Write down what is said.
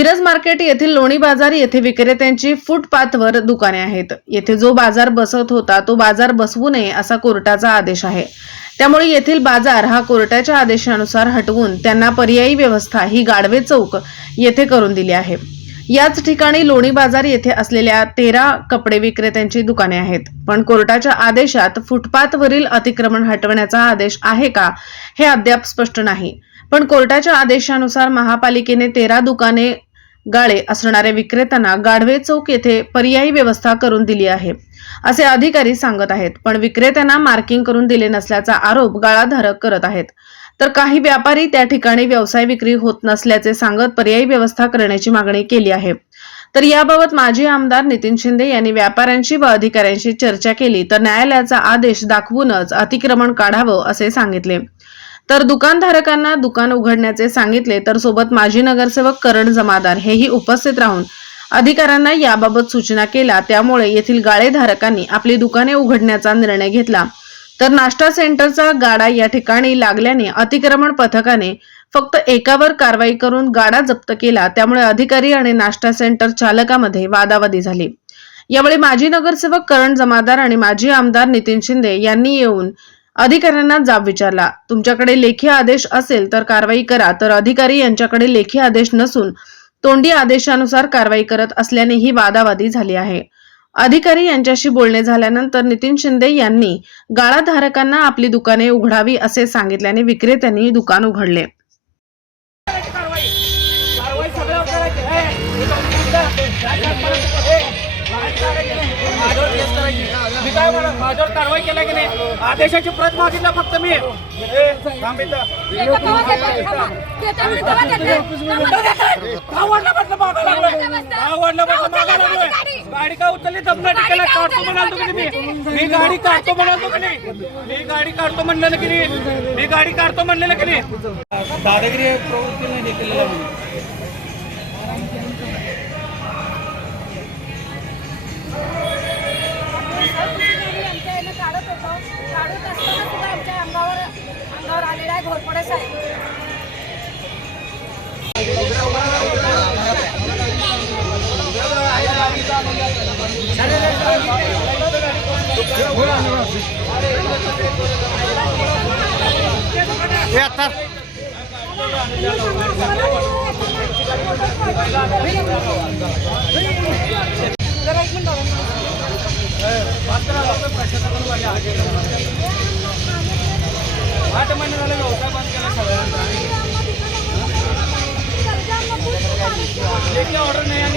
Miraj market येथील लोणी बाजार येथे विक्रेत्यांची फुटपाथवर दुकाने आहेत. येथे जो बाजार बसत होता तो बाजार बसवू नये असा कोर्टाचा आदेश आहे. त्यामुळे येथील बाजार हा कोर्टाच्या आदेशानुसार हटवून त्यांना पर्यायी व्यवस्था ही गाडवे चौक येथे करून दिली आहे. याच ठिकाणी लोणी बाजार येथे असलेल्या तेरा कपडे विक्रेत्यांची दुकाने आहेत. पण कोर्टाच्या आदेशात फुटपाथवरील अतिक्रमण हटवण्याचा आदेश आहे का हे अद्याप स्पष्ट नाही. पण कोर्टाच्या आदेशानुसार महापालिकेने तेरा दुकाने गाळे असणाऱ्या विक्रेत्यांना गाढवे चौक येथे पर्यायी व्यवस्था करून दिली आहे असे अधिकारी सांगत आहेत. पण विक्रेत्यांना मार्किंग करून दिले नसल्याचा आरोप गाळाधारक करत आहेत. तर काही व्यापारी त्या ठिकाणी व्यवसाय विक्री होत नसल्याचे सांगत पर्यायी व्यवस्था करण्याची मागणी केली आहे. तर याबाबत माजी आमदार नितीन शिंदे यांनी व्यापाऱ्यांशी व अधिकाऱ्यांशी चर्चा केली तर न्यायालयाचा आदेश दाखवूनच अतिक्रमण काढावं असे सांगितले. तर दुकानधारकांना दुकान उघडण्याचे सांगितले तर सोबत माजी नगरसेवक करण जमादार हेही उपस्थित राहून अधिकाऱ्यांना याबाबत सूचना केल्या. त्यामुळे येथील गाळेधारकांनी आपली दुकाने उघडण्याचा निर्णय घेतला. तर नाश्ता सेंटरचा गाडा या ठिकाणी लागल्याने अतिक्रमण पथकाने फक्त एकावर कारवाई करून गाडा जप्त केला. त्यामुळे अधिकारी आणि नाश्ता सेंटर चालकामध्ये वादावादी झाली. यावेळी माजी नगरसेवक करण जमादार आणि माजी आमदार नितीन शिंदे यांनी येऊन अधिकाऱ्यांना जाब विचारला. तुमच्याकडे लेखी आदेश असेल तर कारवाई करा तर अधिकारी यांच्याकडे लेखी आदेश नसून तोंडी आदेशानुसार कारवाई करत असल्याने ही वादावादी झाली आहे. अधिकारी यांच्याशी बोलणे झाल्यानंतर नितीन शिंदे यांनी गाळाधारकांना आपली दुकाने उघडावी असे सांगितल्याने विक्रेत्यांनी दुकान उघडले. मी काय म्हणा माझ्यावर कारवाई केल्या की नाही आदेशाची प्रत मागितल्या फक्त मी हे, थांब इथं. का म्हटलं लागलोय का म्हटलं लागलोय गाडी का उचलली दमना केला काढतो म्हणाल तुम्ही मी मी गाडी काढतो म्हणाल की नाही मी गाडी काढतो म्हणलेलं की नाही मी गाडी काढतो म्हणलेलं की नाही दादागिरी प्रवृत्तीने हे केलेलं आहे. घोरपडे साहेब आठ महिने झाले व्यवसाय बंद केला सगळ्यांचा लेखी